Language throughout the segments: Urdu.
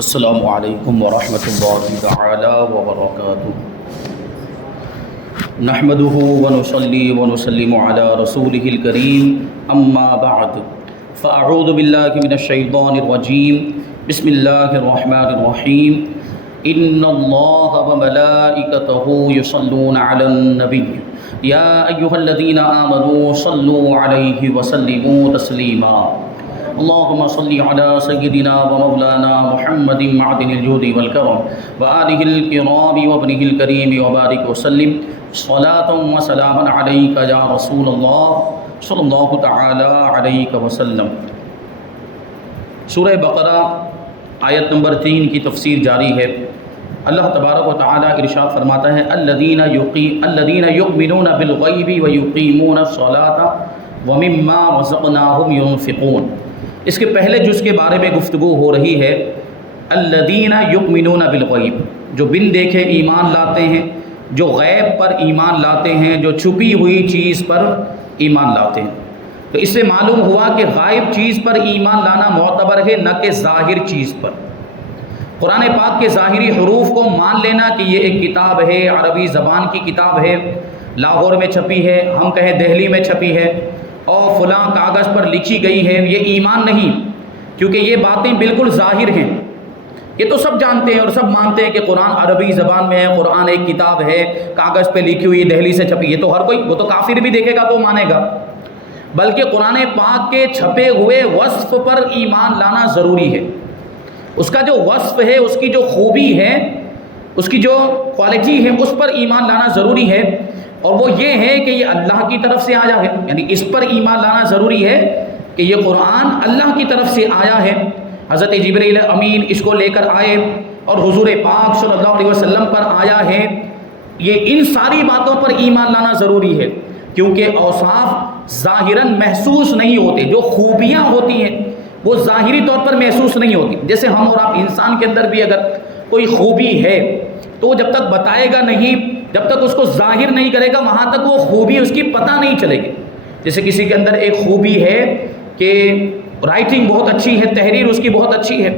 السلام علیکم ورحمۃ اللہ تعالی وبرکاتہ نحمده ونصلی ونسلم علی رسولہ الکریم اما بعد فاعوذ باللہ من الشیطان الرجیم بسم اللہ الرحمن الرحیم ان اللہ وملائکتہ یصلون علی النبی یا ایہا الذین آمنوا صلوا علیہ وسلموا تسلیما اللهم صل على سيدنا ومولانا محمد معدن الجود والكرم وآله الكرام وابنه الكريم وبارك وسلم صلاة وسلاما عليك يا رسول الله صلی اللہ تعالی علیہ وسلم۔ سورہ بقرہ آیت نمبر 3 کی تفسیر جاری ہے۔ اللہ تبارک و تعالی ارشاد فرماتا ہے الذین یؤمنون بالغیب ویقیمون الصلاة ومما رزقناہم ینفقون۔ اس کے پہلے جز کے بارے میں گفتگو ہو رہی ہے الذین یؤمنون بالغیب، جو بن دیکھے ایمان لاتے ہیں، جو غیب پر ایمان لاتے ہیں، جو چھپی ہوئی چیز پر ایمان لاتے ہیں۔ تو اس سے معلوم ہوا کہ غائب چیز پر ایمان لانا معتبر ہے، نہ کہ ظاہر چیز پر۔ قرآن پاک کے ظاہری حروف کو مان لینا کہ یہ ایک کتاب ہے، عربی زبان کی کتاب ہے، لاہور میں چھپی ہے، ہم کہیں دہلی میں چھپی ہے اور فلاں کاغذ پر لکھی گئی ہے، یہ ایمان نہیں، کیونکہ یہ باتیں بالکل ظاہر ہیں۔ یہ تو سب جانتے ہیں اور سب مانتے ہیں کہ قرآن عربی زبان میں ہے، قرآن ایک کتاب ہے، کاغذ پہ لکھی ہوئی، دہلی سے چھپی، یہ تو ہر کوئی، وہ تو کافر بھی دیکھے گا تو مانے گا۔ بلکہ قرآن پاک کے چھپے ہوئے وصف پر ایمان لانا ضروری ہے۔ اس کا جو وصف ہے، اس کی جو خوبی ہے، اس کی جو کوالٹی ہے، اس پر ایمان لانا ضروری ہے، اور وہ یہ ہے کہ یہ اللہ کی طرف سے آیا ہے، یعنی اس پر ایمان لانا ضروری ہے کہ یہ قرآن اللہ کی طرف سے آیا ہے۔ حضرت جبرائیل امین اس کو لے کر آئے اور حضور پاک صلی اللہ علیہ وسلم پر آیا ہے۔ یہ ان ساری باتوں پر ایمان لانا ضروری ہے، کیونکہ اوصاف ظاہراً محسوس نہیں ہوتے، جو خوبیاں ہوتی ہیں وہ ظاہری طور پر محسوس نہیں ہوتی۔ جیسے ہم اور آپ، انسان کے اندر بھی اگر کوئی خوبی ہے تو جب تک بتائے گا نہیں، جب تک اس کو ظاہر نہیں کرے گا، وہاں تک وہ خوبی اس کی پتہ نہیں چلے گی۔ جیسے کسی کے اندر ایک خوبی ہے کہ رائٹنگ بہت اچھی ہے، تحریر اس کی بہت اچھی ہے،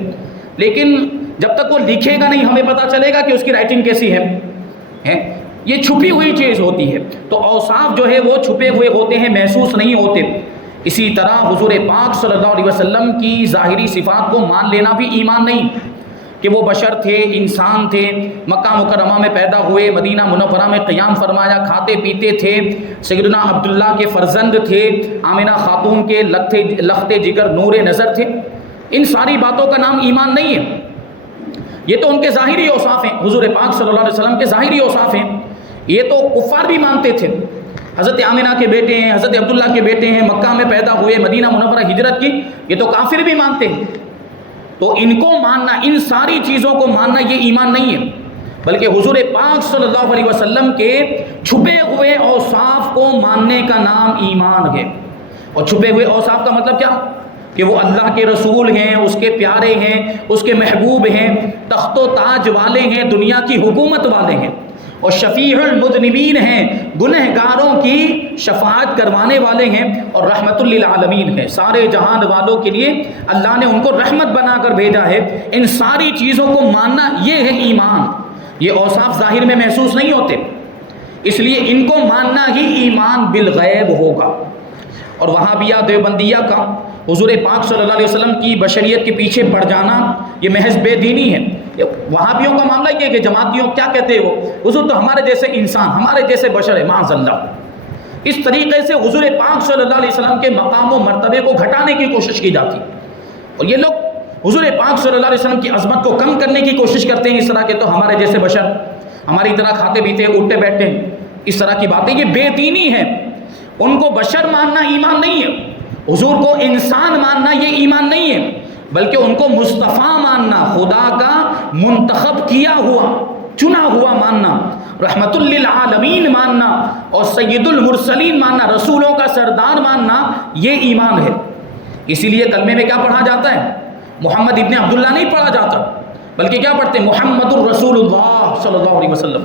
لیکن جب تک وہ لکھے گا نہیں ہمیں پتہ چلے گا کہ اس کی رائٹنگ کیسی ہے۔ یہ چھپی ہوئی چیز ہوتی ہے۔ تو اوصاف جو ہے وہ چھپے ہوئے ہوتے ہیں، محسوس نہیں ہوتے۔ اسی طرح حضور پاک صلی اللہ علیہ وسلم کی ظاہری صفات کو مان لینا بھی ایمان نہیں، کہ وہ بشر تھے، انسان تھے، مکہ مکرمہ میں پیدا ہوئے، مدینہ منورہ میں قیام فرمایا، کھاتے پیتے تھے، سیدنا عبداللہ کے فرزند تھے، آمنہ خاتون کے لخت جگر نور نظر تھے۔ ان ساری باتوں کا نام ایمان نہیں ہے۔ یہ تو ان کے ظاہری اوصاف ہیں، حضور پاک صلی اللہ علیہ وسلم کے ظاہری اوصاف ہیں۔ یہ تو کفار بھی مانتے تھے۔ حضرت آمنہ کے بیٹے ہیں، حضرت عبداللہ کے بیٹے ہیں، مکہ میں پیدا ہوئے، مدینہ منورہ ہجرت کی، یہ تو کافر بھی مانتے ہیں۔ تو ان کو ماننا، ان ساری چیزوں کو ماننا، یہ ایمان نہیں ہے، بلکہ حضور پاک صلی اللہ علیہ وسلم کے چھپے ہوئے اوصاف کو ماننے کا نام ایمان ہے۔ اور چھپے ہوئے اوصاف کا مطلب کیا؟ کہ وہ اللہ کے رسول ہیں، اس کے پیارے ہیں، اس کے محبوب ہیں، تخت و تاج والے ہیں، دنیا کی حکومت والے ہیں، اور شفیع المذنبین ہیں، گنہگاروں کی شفاعت کروانے والے ہیں، اور رحمت للعالمین ہیں، سارے جہان والوں کے لیے اللہ نے ان کو رحمت بنا کر بھیجا ہے۔ ان ساری چیزوں کو ماننا یہ ہے ایمان۔ یہ اوصاف ظاہر میں محسوس نہیں ہوتے، اس لیے ان کو ماننا ہی ایمان بالغیب ہوگا۔ اور وہابیہ دیوبندیہ کا حضور پاک صلی اللہ علیہ وسلم کی بشریت کے پیچھے پڑ جانا یہ محض بے دینی ہے۔ وہابیوں کا معاملہ یہ ہے کہ جماعتیوں کیا کہتے ہیں، وہ حضور تو ہمارے جیسے انسان، ہمارے جیسے بشر ہے، معاذ اللہ۔ اس طریقے سے حضور پاک صلی اللہ علیہ وسلم کے مقام و مرتبے کو گھٹانے کی کوشش کی جاتی، اور یہ لوگ حضور پاک صلی اللہ علیہ وسلم کی عظمت کو کم کرنے کی کوشش کرتے ہیں، اس طرح کے تو ہمارے جیسے بشر، ہماری طرح کھاتے پیتے اٹھتے بیٹھتے ہیں، اس طرح کی باتیں، یہ بے دینی ہے۔ ان کو بشر ماننا ایمان نہیں ہے، حضور کو انسان ماننا یہ ایمان نہیں ہے، بلکہ ان کو مصطفیٰ ماننا، خدا کا منتخب کیا ہوا، چنا ہوا ماننا، رحمت للعالمین ماننا، اور سید المرسلین ماننا، رسولوں کا سردار ماننا، یہ ایمان ہے۔ اسی لیے کلمے میں کیا پڑھا جاتا ہے؟ محمد ابن عبداللہ نہیں پڑھا جاتا، بلکہ کیا پڑھتے ہیں؟ محمد الرسول اللہ صلی اللہ علیہ وسلم،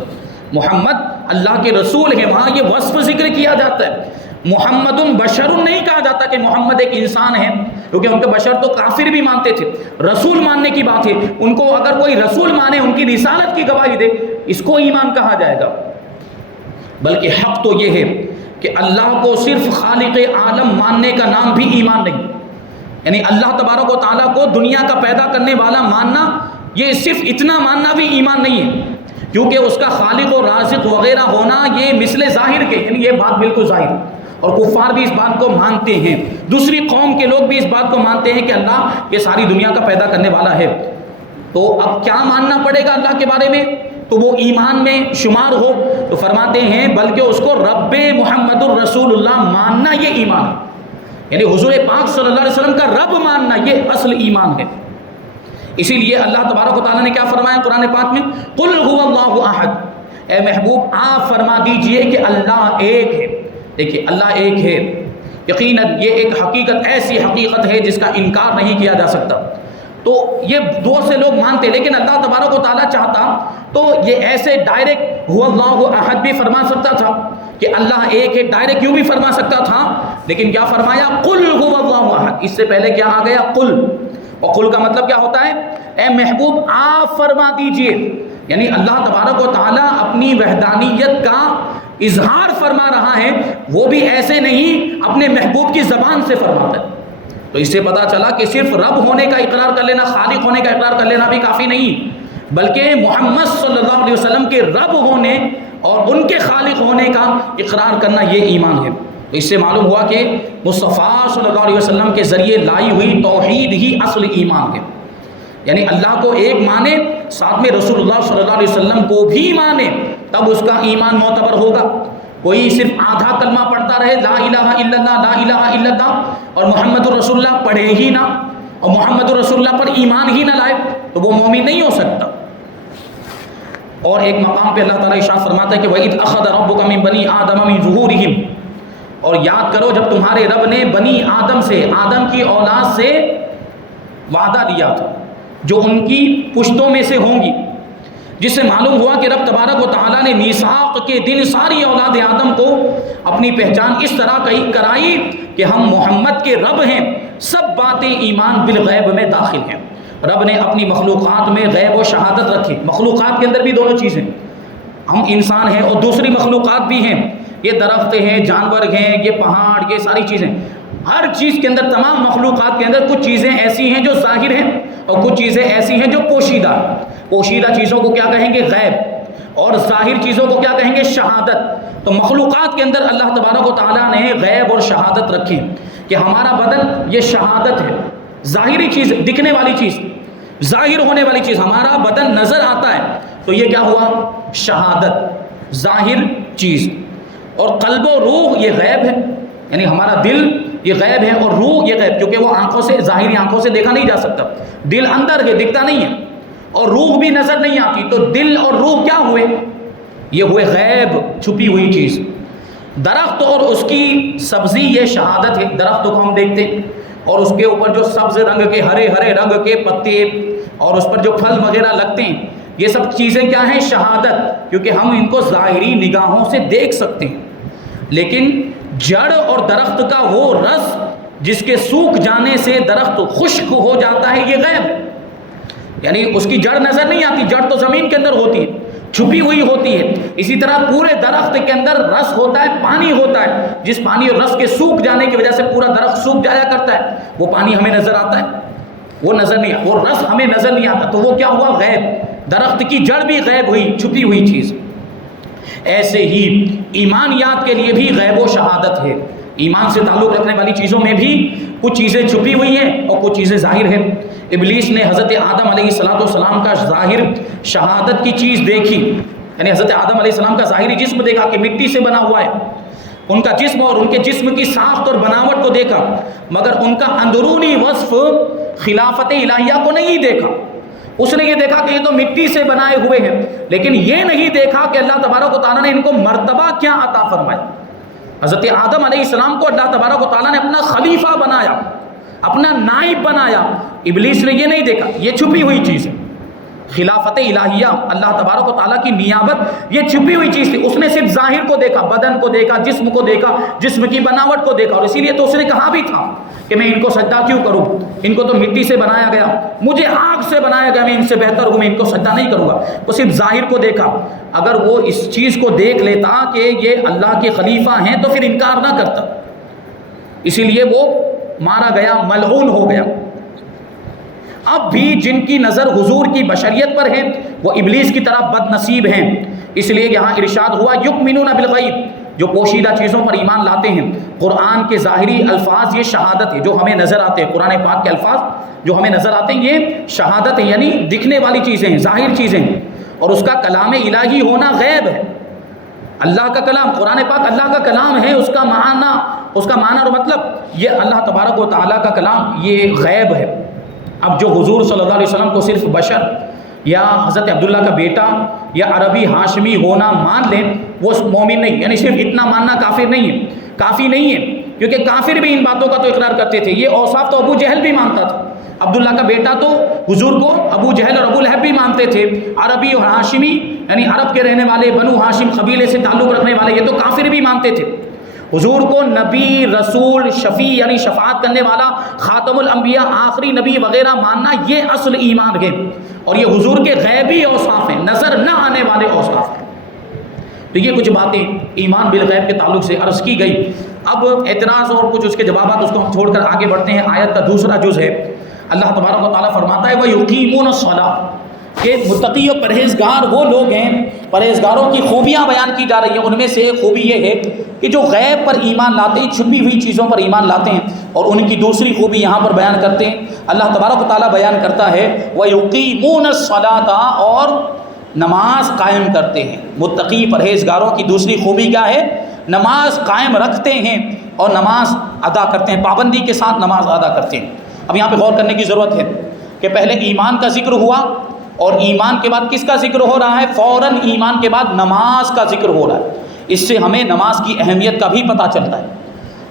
محمد اللہ کے رسول ہیں، وہاں یہ وصف ذکر کیا جاتا ہے۔ محمد بشر نہیں کہا جاتا کہ محمد ایک انسان ہے، کیونکہ ان کے بشر تو کافر بھی مانتے تھے۔ رسول ماننے کی بات ہے، ان کو اگر کوئی رسول مانے، ان کی رسالت کی گواہی دے، اس کو ایمان کہا جائے گا۔ بلکہ حق تو یہ ہے کہ اللہ کو صرف خالق عالم ماننے کا نام بھی ایمان نہیں، یعنی اللہ تبارک و تعالیٰ کو دنیا کا پیدا کرنے والا ماننا، یہ صرف اتنا ماننا بھی ایمان نہیں ہے، کیونکہ اس کا خالق و رازق وغیرہ ہونا یہ مثل ظاہر کے، یعنی یہ بات بالکل ظاہر، اور کفار بھی اس بات کو مانتے ہیں، دوسری قوم کے لوگ بھی اس بات کو مانتے ہیں کہ اللہ یہ ساری دنیا کا پیدا کرنے والا ہے۔ تو اب کیا ماننا پڑے گا اللہ کے بارے میں تو وہ ایمان میں شمار ہو؟ تو فرماتے ہیں بلکہ اس کو رب محمد الرسول اللہ ماننا یہ ایمان ہے، یعنی حضور پاک صلی اللہ علیہ وسلم کا رب ماننا یہ اصل ایمان ہے۔ اسی لیے اللہ تبارک و تعالیٰ نے کیا فرمایا قرآن پاک میں؟ قل هو اللہ احد، اے محبوب آپ فرما دیجئے کہ اللہ ایک ہے۔ دیکھیے اللہ ایک ہے، یقیناً یہ ایک حقیقت، ایسی حقیقت ہے جس کا انکار نہیں کیا جا سکتا۔ تو یہ بہت سے لوگ مانتے، لیکن اللہ تبارک و تعالیٰ چاہتا تو یہ ایسے ڈائریکٹ هو اللہ احد بھی فرما سکتا تھا کہ اللہ ایک ہے، ڈائریکٹ یوں بھی فرما سکتا تھا، لیکن کیا فرمایا؟ قل هو اللہ احد۔ اس سے پہلے کیا آ گیا؟ قل، اور قل کا مطلب کیا ہوتا ہے؟ اے محبوب آپ فرما دیجئے، یعنی اللہ تبارک و تعالیٰ اپنی وحدانیت کا اظہار فرما رہا ہے، وہ بھی ایسے نہیں اپنے محبوب کی زبان سے فرماتا ہے۔ تو اس سے پتا چلا کہ صرف رب ہونے کا اقرار کر لینا، خالق ہونے کا اقرار کر لینا بھی کافی نہیں، بلکہ محمد صلی اللہ علیہ وسلم کے رب ہونے اور ان کے خالق ہونے کا اقرار کرنا یہ ایمان ہے۔ تو اس سے معلوم ہوا کہ مصطفیٰ صلی اللہ علیہ وسلم کے ذریعے لائی ہوئی توحید ہی اصل ایمان ہے، یعنی اللہ کو ایک مانے، ساتھ میں رسول اللہ صلی اللہ علیہ وسلم کو بھی مانے، تب اس کا ایمان معتبر ہوگا۔ کوئی صرف آدھا کلمہ پڑھتا رہے، لا الہ الا اللہ لا الہ الا اللہ، اور محمد الرسول اللہ پڑھے ہی نہ، اور محمد الرسول اللہ پر ایمان ہی نہ لائے، تو وہ مومن نہیں ہو سکتا۔ اور ایک مقام پہ اللہ تعالیٰ ارشاد فرماتا ہے کہ وَإِذْ أَخَذَ رَبُّكَ مِن بَنِي آدَمَ مِن ظُهُورِهِمْ، اور یاد کرو جب تمہارے رب نے بنی آدم سے، آدم کی اولاد سے وعدہ لیا تھا جو ان کی پشتوں میں سے ہوں گی، جس سے معلوم ہوا کہ رب تبارک و تعالیٰ نے میثاق کے دن ساری اولاد آدم کو اپنی پہچان اس طرح کرائی کہ ہم محمد کے رب ہیں، سب باتیں ایمان بالغیب میں داخل ہیں۔ رب نے اپنی مخلوقات میں غیب و شہادت رکھی، مخلوقات کے اندر بھی دونوں چیزیں، ہم انسان ہیں اور دوسری مخلوقات بھی ہیں، یہ درخت ہیں، جانور ہیں، یہ پہاڑ، یہ ساری چیزیں، ہر چیز کے اندر، تمام مخلوقات کے اندر کچھ چیزیں ایسی ہیں جو ظاہر ہیں اور کچھ چیزیں ایسی ہیں جو پوشیدہ ہیں۔ پوشیدہ چیزوں کو کیا کہیں گے؟ غیب، اور ظاہر چیزوں کو کیا کہیں گے؟ شہادت۔ تو مخلوقات کے اندر اللہ تبارک و تعالیٰ نے غیب اور شہادت رکھی کہ ہمارا بدن یہ شہادت ہے، ظاہری چیز، دکھنے والی چیز، ظاہر ہونے والی چیز، ہمارا بدن نظر آتا ہے تو یہ کیا ہوا؟ شہادت، ظاہر چیز۔ اور قلب و روح یہ غیب ہے، یعنی ہمارا دل یہ غیب ہے اور روح یہ غیب، کیونکہ وہ آنکھوں سے، ظاہری آنکھوں سے دیکھا نہیں جا سکتا، دل اندر ہے، دکھتا نہیں ہے، اور روح بھی نظر نہیں آتی، تو دل اور روح کیا ہوئے؟ یہ ہوئے غیب، چھپی ہوئی چیز۔ درخت اور اس کی سبزی یہ شہادت ہے، درخت کو ہم دیکھتے ہیں اور اس کے اوپر جو سبز رنگ کے، ہرے ہرے رنگ کے پتے اور اس پر جو پھل وغیرہ لگتے ہیں، یہ سب چیزیں کیا ہیں؟ شہادت، کیونکہ ہم ان کو ظاہری نگاہوں سے دیکھ سکتے ہیں۔ لیکن جڑ اور درخت کا وہ رس جس کے سوکھ جانے سے درخت خشک ہو جاتا ہے، یہ غیب، یعنی اس کی جڑ نظر نہیں آتی، جڑ تو زمین کے اندر ہوتی ہے، چھپی ہوئی ہوتی ہے۔ اسی طرح پورے درخت کے اندر رس ہوتا ہے، پانی ہوتا ہے، جس پانی اور رس کے سوکھ جانے کی وجہ سے پورا درخت سوکھ جایا کرتا ہے، وہ پانی ہمیں نظر آتا ہے، وہ نظر نہیں آتا، وہ رس ہمیں نظر نہیں آتا، تو وہ کیا ہوا؟ غیب۔ درخت کی جڑ بھی غیب ہوئی، چھپی ہوئی چیز۔ ایسے ہی ایمانیات کے لیے بھی غیب و شہادت ہے، ایمان سے تعلق رکھنے والی چیزوں میں بھی کچھ چیزیں چھپی ہوئی ہیں اور کچھ چیزیں ظاہر ہیں۔ ابلیس نے حضرت آدم علیہ السلام کا ظاہر شہادت کی چیز دیکھی، یعنی حضرت آدم علیہ السلام کا ظاہری جسم دیکھا کہ مٹی سے بنا ہوا ہے، ان کا جسم اور ان کے جسم کی ساخت اور بناوٹ کو دیکھا، مگر ان کا اندرونی وصف خلافت الہیہ کو نہیں دیکھا۔ اس نے یہ دیکھا کہ یہ تو مٹی سے بنائے ہوئے ہیں، لیکن یہ نہیں دیکھا کہ اللہ تبارک و تعالیٰ نے ان کو مرتبہ کیا عطا فرمایا۔ حضرت آدم علیہ السلام کو اللہ تبارک و تعالیٰ نے اپنا خلیفہ بنایا، اپنا نائب بنایا۔ ابلیس نے یہ نہیں دیکھا، یہ چھپی ہوئی چیز ہے، خلافت الہیہ، اللہ تبارک و تعالیٰ کی نیابت، یہ چھپی ہوئی چیز تھی. اس نے صرف ظاہر کو دیکھا، بدن کو دیکھا، جسم کو دیکھا، جسم کی بناوٹ کو دیکھا، اور اسی لیے تو اس نے کہا بھی تھا کہ میں ان کو سجدہ کیوں کروں، ان کو تو مٹی سے بنایا گیا، مجھے آگ سے بنایا گیا، میں ان سے بہتر ہوں، میں ان کو سجدہ نہیں کروں گا. وہ صرف ظاہر کو دیکھا. اگر وہ اس چیز کو دیکھ لیتا کہ یہ اللہ کے خلیفہ ہیں تو پھر انکار نہ کرتا. اسی لیے وہ مارا گیا، ملعون ہو گیا. اب بھی جن کی نظر حضور کی بشریت پر ہے وہ ابلیس کی طرح بد نصیب ہیں. اس لیے یہاں ارشاد ہوا یؤمنون بالغیب، جو پوشیدہ چیزوں پر ایمان لاتے ہیں. قرآن کے ظاہری الفاظ یہ شہادت ہے، جو ہمیں نظر آتے ہیں. قرآن پاک کے الفاظ جو ہمیں نظر آتے ہیں یہ شہادت ہے، یعنی دکھنے والی چیزیں ہیں، ظاہر چیزیں ہیں. اور اس کا کلام الہی ہونا غیب ہے. اللہ کا کلام، قرآن پاک اللہ کا کلام ہے، اس کا معنی اور مطلب یہ اللہ تبارک و تعالیٰ کا کلام یہ غیب ہے. اب جو حضور صلی اللہ علیہ وسلم کو صرف بشر یا حضرت عبداللہ کا بیٹا یا عربی ہاشمی ہونا مان لیں وہ مومن نہیں، یعنی صرف اتنا ماننا کافر نہیں ہے، کافی نہیں ہے. کیونکہ کافر بھی ان باتوں کا تو اقرار کرتے تھے. یہ اوصاف تو ابو جہل بھی مانتا تھا. عبداللہ کا بیٹا تو حضور کو ابو جہل اور ابو لہب بھی مانتے تھے. عربی اور ہاشمی یعنی عرب کے رہنے والے بنو ہاشم قبیلے سے تعلق رکھنے والے یہ تو کافر بھی مانتے تھے. حضور کو نبی، رسول، شفیع یعنی شفاعت کرنے والا، خاتم الانبیاء، آخری نبی وغیرہ ماننا یہ اصل ایمان ہے. اور یہ حضور کے غیبی اوصاف ہیں، نظر نہ آنے والے اوصاف ہیں. تو یہ کچھ باتیں ایمان بالغیب کے تعلق سے عرض کی گئی. اب اعتراض اور کچھ اس کے جوابات اس کو ہم چھوڑ کر آگے بڑھتے ہیں. آیت کا دوسرا جز ہے. اللہ تبارک و تعالیٰ فرماتا ہے وَيُقِيمُونَ الصَّلَاةَ، کہ متقی و پرہیزگار وہ لوگ ہیں. پرہیزگاروں کی خوبیاں بیان کی جا رہی ہیں. ان میں سے ایک خوبی یہ ہے کہ جو غیب پر ایمان لاتے ہیں، چھپی ہوئی چیزوں پر ایمان لاتے ہیں. اور ان کی دوسری خوبی یہاں پر بیان کرتے ہیں. اللہ تبارک و تعالیٰ بیان کرتا ہے وَيُقِيمُونَ الصَّلَاةَ، اور نماز قائم کرتے ہیں. متقی پرہیزگاروں کی دوسری خوبی کیا ہے؟ نماز قائم رکھتے ہیں اور نماز ادا کرتے ہیں، پابندی کے ساتھ نماز ادا کرتے ہیں. اب یہاں پہ غور کرنے کی ضرورت ہے کہ پہلے ایمان کا ذکر ہوا اور ایمان کے بعد کس کا ذکر ہو رہا ہے؟ فوراً ایمان کے بعد نماز کا ذکر ہو رہا ہے. اس سے ہمیں نماز کی اہمیت کا بھی پتہ چلتا ہے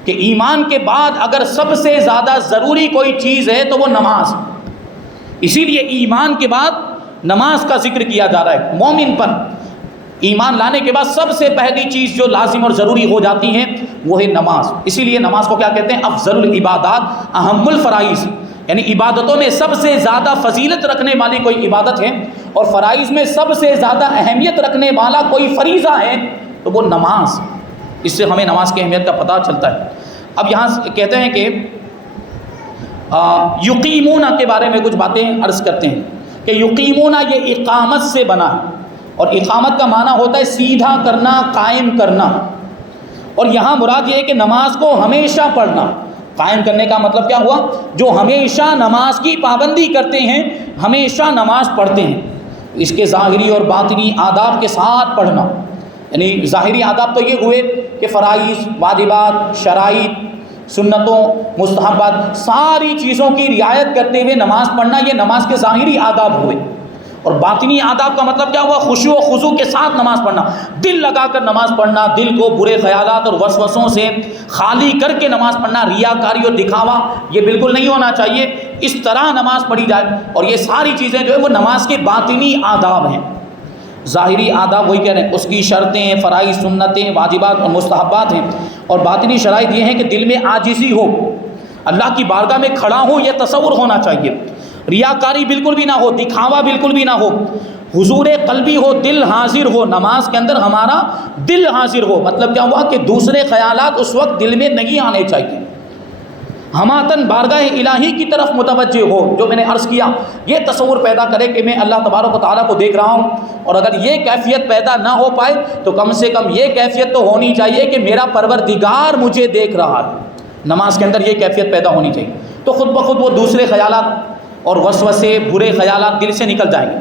کہ ایمان کے بعد اگر سب سے زیادہ ضروری کوئی چیز ہے تو وہ نماز. اسی لیے ایمان کے بعد نماز کا ذکر کیا جا رہا ہے. مومن پر ایمان لانے کے بعد سب سے پہلی چیز جو لازم اور ضروری ہو جاتی ہے وہ ہے نماز. اسی لیے نماز کو کیا کہتے ہیں؟ افضل العبادات، اہم الفرائض، یعنی عبادتوں میں سب سے زیادہ فضیلت رکھنے والی کوئی عبادت ہے اور فرائض میں سب سے زیادہ اہمیت رکھنے والا کوئی فریضہ ہے تو وہ نماز. اس سے ہمیں نماز کی اہمیت کا پتہ چلتا ہے. اب یہاں کہتے ہیں کہ یقیمون کے بارے میں کچھ باتیں عرض کرتے ہیں کہ یقیمون یہ اقامت سے بنا ہے، اور اقامت کا معنی ہوتا ہے سیدھا کرنا، قائم کرنا. اور یہاں مراد یہ ہے کہ نماز کو ہمیشہ پڑھنا. قائم کرنے کا مطلب کیا ہوا؟ جو ہمیشہ نماز کی پابندی کرتے ہیں، ہمیشہ نماز پڑھتے ہیں. اس کے ظاہری اور باطنی آداب کے ساتھ پڑھنا. یعنی ظاہری آداب تو یہ ہوئے کہ فرائض، واجبات، شرائط، سنتوں، مستحبات، ساری چیزوں کی رعایت کرتے ہوئے نماز پڑھنا، یہ نماز کے ظاہری آداب ہوئے. اور باطنی آداب کا مطلب کیا ہوا؟ خشوع و خضوع کے ساتھ نماز پڑھنا، دل لگا کر نماز پڑھنا، دل کو برے خیالات اور وسوسوں سے خالی کر کے نماز پڑھنا. ریاکاری اور دکھاوا یہ بالکل نہیں ہونا چاہیے. اس طرح نماز پڑھی جائے. اور یہ ساری چیزیں جو ہے وہ نماز کے باطنی آداب ہیں. ظاہری آداب وہی کہہ رہے ہیں، اس کی شرطیں، فرائض، سنتیں، واجبات اور مستحبات ہیں. اور باطنی شرائط یہ ہیں کہ دل میں عاجزی ہو، اللہ کی بارگاہ میں کھڑا ہو یہ تصور ہونا چاہیے. ریاکاری بالکل بھی نہ ہو، دکھاوا بالکل بھی نہ ہو، حضور قلبی ہو، دل حاضر ہو. نماز کے اندر ہمارا دل حاضر ہو. مطلب کیا ہوا کہ دوسرے خیالات اس وقت دل میں نہیں آنے چاہیے. ہماتن بارگاہ الہی کی طرف متوجہ ہو. جو میں نے عرض کیا یہ تصور پیدا کرے کہ میں اللہ تبارک و تعالیٰ کو دیکھ رہا ہوں. اور اگر یہ کیفیت پیدا نہ ہو پائے تو کم سے کم یہ کیفیت تو ہونی چاہیے کہ میرا پروردگار مجھے دیکھ رہا ہے. نماز کے اندر یہ کیفیت پیدا ہونی چاہیے. تو خود بخود وہ دوسرے خیالات اور وسوسے، برے خیالات دل سے نکل جائیں گے.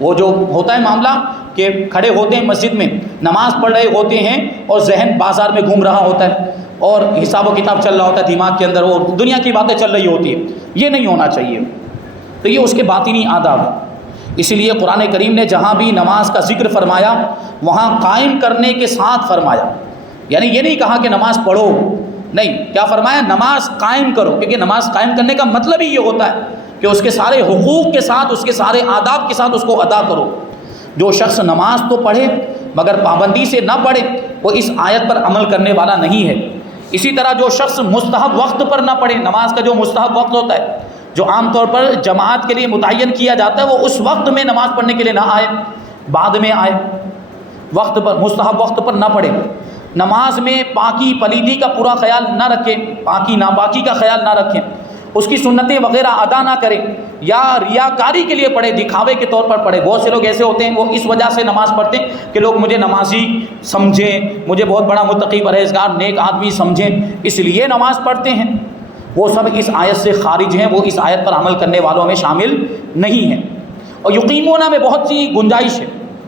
وہ جو ہوتا ہے معاملہ کہ کھڑے ہوتے ہیں مسجد میں، نماز پڑھ رہے ہوتے ہیں اور ذہن بازار میں گھوم رہا ہوتا ہے اور حساب و کتاب چل رہا ہوتا ہے دماغ کے اندر، اور دنیا کی باتیں چل رہی ہوتی ہے. یہ نہیں ہونا چاہیے. تو یہ اس کے باطنی آداب ہے. اسی لیے قرآن کریم نے جہاں بھی نماز کا ذکر فرمایا وہاں قائم کرنے کے ساتھ فرمایا. یعنی یہ نہیں کہا کہ نماز پڑھو، نہیں، کیا فرمایا؟ نماز قائم کرو. کیونکہ نماز قائم کرنے کا مطلب ہی یہ ہوتا ہے کہ اس کے سارے حقوق کے ساتھ، اس کے سارے آداب کے ساتھ اس کو ادا کرو۔ جو شخص نماز تو پڑھے مگر پابندی سے نہ پڑھے وہ اس آیت پر عمل کرنے والا نہیں ہے۔ اسی طرح جو شخص مستحب وقت پر نہ پڑھے، نماز کا جو مستحب وقت ہوتا ہے جو عام طور پر جماعت کے لیے متعین کیا جاتا ہے، وہ اس وقت میں نماز پڑھنے کے لیے نہ آئے، بعد میں آئے، وقت پر مستحب وقت پر نہ پڑھے، نماز میں پاکی پلیدی کا پورا خیال نہ رکھے، پاکی ناپاکی کا خیال نہ رکھیں، اس کی سنتیں وغیرہ ادا نہ کرے، یا ریاکاری کے لیے پڑھے، دکھاوے کے طور پر پڑھے۔ بہت سے لوگ ایسے ہوتے ہیں وہ اس وجہ سے نماز پڑھتے ہیں کہ لوگ مجھے نمازی سمجھیں، مجھے بہت بڑا متقی پرہیزگار نیک آدمی سمجھیں، اس لیے نماز پڑھتے ہیں۔ وہ سب اس آیت سے خارج ہیں، وہ اس آیت پر عمل کرنے والوں میں شامل نہیں ہیں۔ اور یقیمونہ میں بہت سی گنجائش ہے،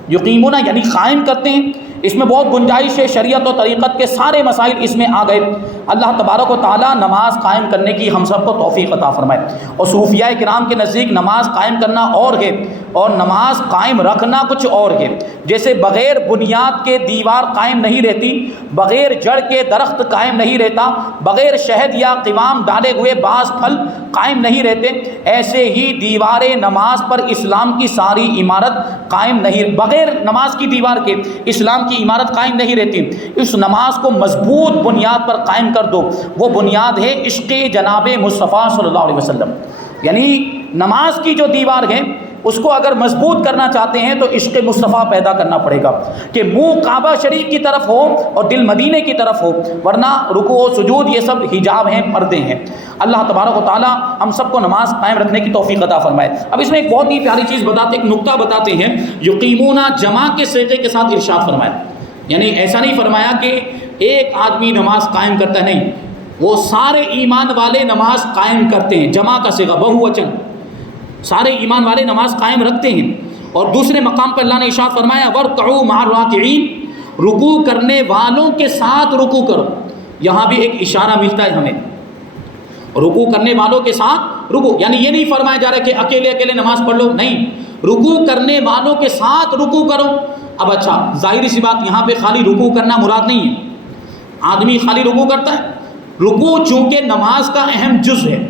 یقیمونہ یعنی قائم کرتے ہیں، اس میں بہت گنجائش ہے، شریعت و طریقت کے سارے مسائل اس میں آ گئے۔ اللہ تبارک و تعالیٰ نماز قائم کرنے کی ہم سب کو توفیق عطا فرمائے۔ اور صوفیاء کرام کے نزدیک نماز قائم کرنا اور ہے اور نماز قائم رکھنا کچھ اور ہے۔ جیسے بغیر بنیاد کے دیوار قائم نہیں رہتی، بغیر جڑ کے درخت قائم نہیں رہتا، بغیر شہد یا قوام ڈالے ہوئے بعض پھل قائم نہیں رہتے، ایسے ہی دیوار نماز پر اسلام کی ساری عمارت قائم نہیں، بغیر نماز کی دیوار کے اسلام کی عمارت قائم نہیں رہتی۔ اس نماز کو مضبوط بنیاد پر قائم کر دو، وہ بنیاد ہے عشق جناب مصطفیٰ صلی اللہ علیہ وسلم۔ یعنی نماز کی جو دیوار ہے اس کو اگر مضبوط کرنا چاہتے ہیں تو عشق مصطفیٰ پیدا کرنا پڑے گا کہ منہ کعبہ شریف کی طرف ہو اور دل مدینے کی طرف ہو، ورنہ رکوع و سجود یہ سب حجاب ہیں، پردے ہیں۔ اللہ تبارک و تعالیٰ ہم سب کو نماز قائم رکھنے کی توفیق عطا فرمائے۔ اب اس میں ایک بہت ہی پیاری چیز بتاتے، ایک نکتہ بتاتے ہیں، یقیمونہ جمع کے صیغے کے ساتھ ارشاد فرمایا، یعنی ایسا نہیں فرمایا کہ ایک آدمی نماز قائم کرتا ہے، نہیں، وہ سارے ایمان والے نماز قائم کرتے ہیں، جمع کا صیغہ بہووچن، سارے ایمان والے نماز قائم رکھتے ہیں۔ اور دوسرے مقام پر اللہ نے ارشاد فرمایا وَارْكَعُوا مَعَ الرَّاكِعِينَ، رکوع کرنے والوں کے ساتھ رکوع کرو۔ یہاں بھی ایک اشارہ ملتا ہے ہمیں، رکوع کرنے والوں کے ساتھ رکوع، یعنی یہ نہیں فرمایا جا رہا کہ اکیلے اکیلے نماز پڑھ لو، نہیں، رکوع کرنے والوں کے ساتھ رکوع کرو۔ اب اچھا، ظاہری سی بات، یہاں پہ خالی رکوع کرنا مراد نہیں ہے، آدمی خالی رکوع کرتا ہے، رکوع چونکہ نماز کا اہم جز ہے،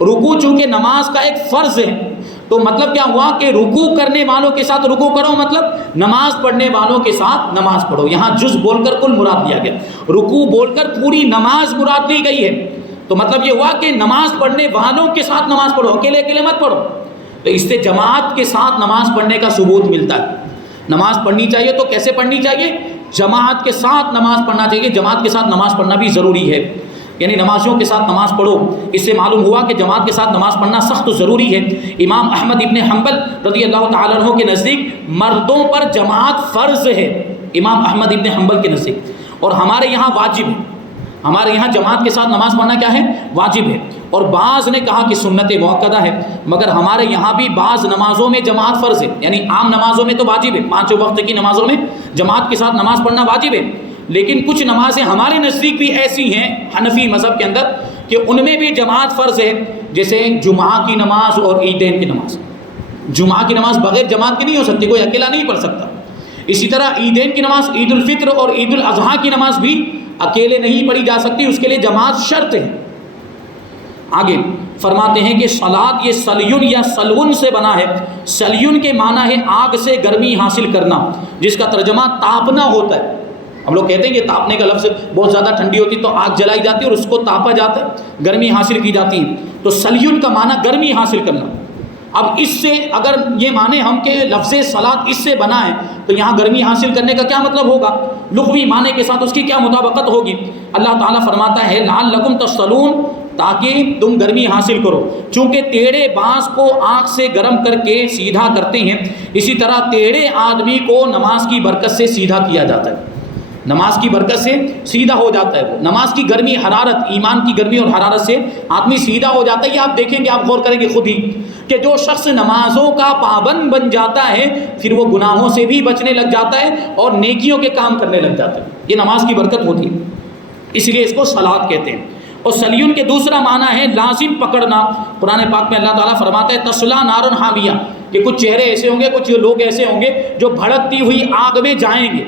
رکوع چونکہ نماز کا ایک فرض ہے، تو مطلب کیا ہوا کہ رکوع کرنے والوں کے ساتھ رکوع کرو، مطلب نماز پڑھنے والوں کے ساتھ نماز پڑھو۔ یہاں جز بول کر کل مراد لیا گیا، رکوع بول کر پوری نماز مراد لی گئی ہے، تو مطلب یہ ہوا کہ نماز پڑھنے والوں کے ساتھ نماز پڑھو، اکیلے اکیلے مت پڑھو۔ تو اس سے جماعت کے ساتھ نماز پڑھنے کا ثبوت ملتا ہے۔ نماز پڑھنی چاہیے تو کیسے پڑھنی چاہیے؟ جماعت کے ساتھ نماز پڑھنا چاہیے، جماعت کے ساتھ نماز پڑھنا بھی ضروری ہے، یعنی نمازیوں کے ساتھ نماز پڑھو۔ اس سے معلوم ہوا کہ جماعت کے ساتھ نماز پڑھنا سخت ضروری ہے۔ امام احمد ابن حنبل رضی اللہ تعالیٰ عنہ کے نزدیک مردوں پر جماعت فرض ہے، امام احمد ابن حنبل کے نزدیک، اور ہمارے یہاں واجب ہے، ہمارے یہاں جماعت کے ساتھ نماز پڑھنا کیا ہے؟ واجب ہے۔ اور بعض نے کہا کہ سنت مؤکدہ ہے، مگر ہمارے یہاں بھی بعض نمازوں میں جماعت فرض ہے، یعنی عام نمازوں میں تو واجب ہے، 5 وقت کی نمازوں میں جماعت کے ساتھ نماز پڑھنا واجب ہے، لیکن کچھ نمازیں ہمارے نزدیک بھی ایسی ہیں حنفی مذہب کے اندر کہ ان میں بھی جماعت فرض ہے، جیسے جمعہ کی نماز اور عیدین کی نماز۔ جمعہ کی نماز بغیر جماعت کی نہیں ہو سکتی، کوئی اکیلا نہیں پڑھ سکتا۔ اسی طرح عیدین کی نماز، عید الفطر اور عید الاضحیٰ کی نماز بھی اکیلے نہیں پڑھی جا سکتی، اس کے لیے جماعت شرط ہے۔ آگے فرماتے ہیں کہ صلاۃ یہ سلیون یا سلون سے بنا ہے، سلیون کے معنی ہے آگ سے گرمی حاصل کرنا، جس کا ترجمہ تاپنا ہوتا ہے۔ ہم لوگ کہتے ہیں کہ تاپنے کا لفظ بہت زیادہ ٹھنڈی ہوتی تو آگ جلائی جاتی ہے اور اس کو تاپا جاتا ہے، گرمی حاصل کی جاتی ہے، تو سلیون کا معنی گرمی حاصل کرنا۔ اب اس سے اگر یہ معنی ہم کہ لفظ صلاۃ اس سے بنا ہے تو یہاں گرمی حاصل کرنے کا کیا مطلب ہوگا؟ لغوی معنی کے ساتھ اس کی کیا مطابقت ہوگی؟ اللہ تعالیٰ فرماتا ہے لعلکم تصلون، تاکہ تم گرمی حاصل کرو، چونکہ ٹیڑھے بانس کو آگ سے گرم کر کے سیدھا کرتے ہیں، اسی طرح ٹیڑھے آدمی کو نماز کی برکت سے سیدھا کیا جاتا ہے، نماز کی برکت سے سیدھا ہو جاتا ہے وہ، نماز کی گرمی حرارت، ایمان کی گرمی اور حرارت سے آدمی سیدھا ہو جاتا ہے۔ یہ آپ دیکھیں گے، آپ غور کریں گے خود ہی کہ جو شخص نمازوں کا پابند بن جاتا ہے پھر وہ گناہوں سے بھی بچنے لگ جاتا ہے اور نیکیوں کے کام کرنے لگ جاتا ہے، یہ نماز کی برکت ہوتی ہے، اس لیے اس کو صلاۃ کہتے ہیں۔ اور سلیون کے دوسرا معنی ہے لازم پکڑنا۔ قرآن پاک میں اللہ تعالیٰ فرماتا ہے تسلا نارن حامیہ، کہ کچھ چہرے ایسے ہوں گے، کچھ لوگ ایسے ہوں گے جو بھڑکتی ہوئی آگ میں جائیں گے۔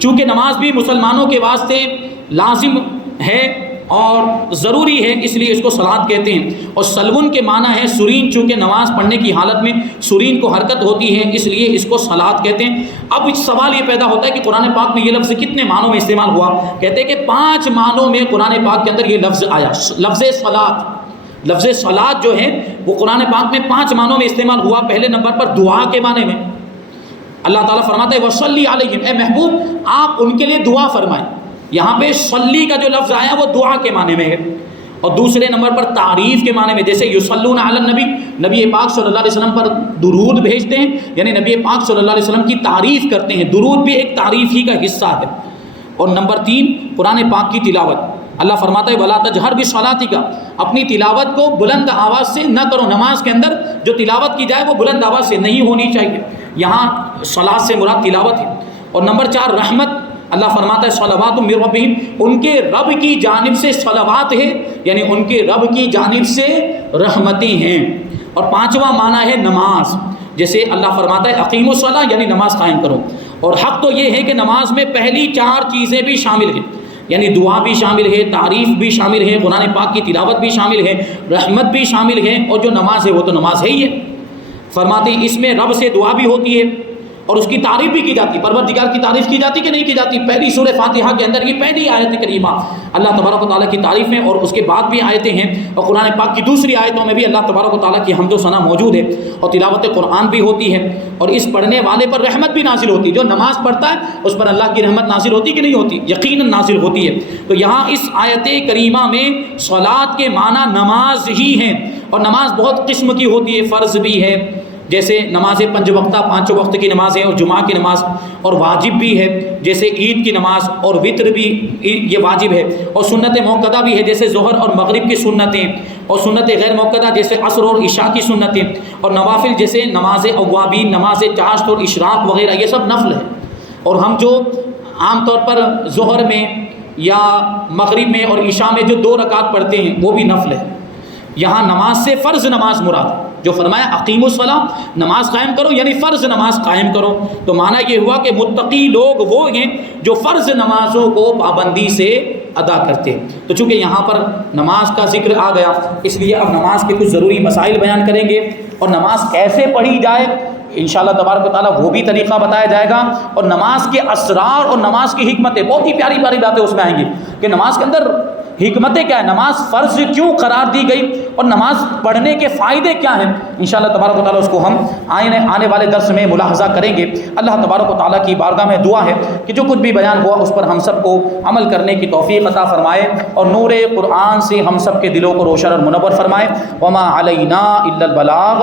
چونکہ نماز بھی مسلمانوں کے واسطے لازم ہے اور ضروری ہے، اس لیے اس کو صلاۃ کہتے ہیں۔ اور سلون کے معنی ہے سرین، چونکہ نماز پڑھنے کی حالت میں سرین کو حرکت ہوتی ہے، اس لیے اس کو صلاۃ کہتے ہیں۔ اب سوال یہ پیدا ہوتا ہے کہ قرآن پاک میں یہ لفظ کتنے معنوں میں استعمال ہوا؟ کہتے ہیں کہ 5 معنوں میں قرآن پاک کے اندر یہ لفظ آیا۔ لفظ صلاۃ، لفظ صلاۃ جو ہے وہ قرآن پاک میں 5 معنوں میں استعمال ہوا۔ پہلے نمبر پر دعا کے معنی میں، اللہ تعالیٰ فرماتا ہے وصلی علیہم، اے محبوب آپ ان کے لیے دعا فرمائیں۔ یہاں پہ صلی کا جو لفظ آیا وہ دعا کے معنی میں ہے۔ اور دوسرے نمبر پر تعریف کے معنی میں، جیسے یصلون علی النبی، نبی پاک صلی اللہ علیہ وسلم پر درود بھیجتے ہیں، یعنی نبی پاک صلی اللہ علیہ وسلم کی تعریف کرتے ہیں، درود بھی ایک تعریف ہی کا حصہ ہے۔ اور نمبر 3 قرآن پاک کی تلاوت، اللہ فرماتا ہے ولا تجہر بصلاتک، اپنی تلاوت کو بلند آواز سے نہ کرو، نماز کے اندر جو تلاوت کی جائے وہ بلند آواز سے نہیں ہونی چاہیے، یہاں صلاۃ سے مراد تلاوت ہے۔ اور نمبر 4 رحمت، اللہ فرماتا ہے صلوات من ربہم، ان کے رب کی جانب سے صلوات ہے، یعنی ان کے رب کی جانب سے رحمتیں ہیں۔ اور 5واں معنی ہے نماز، جیسے اللہ فرماتا ہے اقیموا الصلاۃ، یعنی نماز قائم کرو۔ اور حق تو یہ ہے کہ نماز میں پہلی 4 چیزیں بھی شامل ہیں، یعنی دعا بھی شامل ہے، تعریف بھی شامل ہے، قرآن پاک کی تلاوت بھی شامل ہے، رحمت بھی شامل ہے، اور جو نماز ہے وہ تو نماز ہے ہی ہے۔ فرماتے ہیں اس میں رب سے دعا بھی ہوتی ہے اور اس کی تعریف بھی کی جاتی، پروردگار کی تعریف کی جاتی کہ نہیں کی جاتی؟ پہلی سورہ فاتحہ کے اندر یہ پہلی آیت کریمہ اللہ تبارک و تعالیٰ کی تعریف میں، اور اس کے بعد بھی آیتیں ہیں، اور قرآن پاک کی دوسری آیتوں میں بھی اللہ تبارک و تعالیٰ کی حمد و ثنا موجود ہے، اور تلاوت قرآن بھی ہوتی ہے، اور اس پڑھنے والے پر رحمت بھی نازل ہوتی ہے۔ جو نماز پڑھتا ہے اس پر اللہ کی رحمت نازل ہوتی کہ نہیں ہوتی؟ یقیناً نازل ہوتی ہے۔ تو یہاں اس آیت کریمہ میں صلاۃ کے معنی نماز ہی ہیں، اور نماز بہت قسم کی ہوتی ہے، فرض بھی ہے، جیسے نماز 5 وقتہ 5 وقت کی نماز ہے، اور جمعہ کی نماز، اور واجب بھی ہے جیسے عید کی نماز، اور وطر بھی یہ واجب ہے، اور سنت موقدہ بھی ہے جیسے ظہر اور مغرب کی سنتیں، اور سنت غیر موقدہ جیسے عصر اور عشاء کی سنتیں، اور نوافل جیسے نماز اوابین، نماز چاشت اور اشراق وغیرہ، یہ سب نفل ہے۔ اور ہم جو عام طور پر ظہر میں یا مغرب میں اور عشاء میں جو 2 رکعت پڑھتے ہیں وہ بھی نفل ہے۔ یہاں نماز سے فرض نماز مراد ہے، جو فرمایا اقیموا الصلاۃ، نماز قائم کرو، یعنی فرض نماز قائم کرو۔ تو معنی یہ ہوا کہ متقی لوگ وہ ہیں جو فرض نمازوں کو پابندی سے ادا کرتے ہیں۔ تو چونکہ یہاں پر نماز کا ذکر آ گیا، اس لیے اب نماز کے کچھ ضروری مسائل بیان کریں گے، اور نماز کیسے پڑھی جائے انشاءاللہ تبارک و تعالیٰ وہ بھی طریقہ بتایا جائے گا، اور نماز کے اسرار اور نماز کی حکمتیں، بہت ہی پیاری پیاری باتیں اس میں آئیں گی کہ نماز کے اندر حکمتیں کیا ہے، نماز فرض کیوں قرار دی گئی، اور نماز پڑھنے کے فائدے کیا ہیں۔ انشاءاللہ تبارک و تعالیٰ اس کو ہم آنے والے درس میں ملاحظہ کریں گے۔ اللہ تبارک و تعالیٰ کی بارگاہ میں دعا ہے کہ جو کچھ بھی بیان ہوا اس پر ہم سب کو عمل کرنے کی توفیق عطا فرمائے، اور نور قرآن سے ہم سب کے دلوں کو روشن اور منور فرمائے۔ وما علینا الا البلاغ۔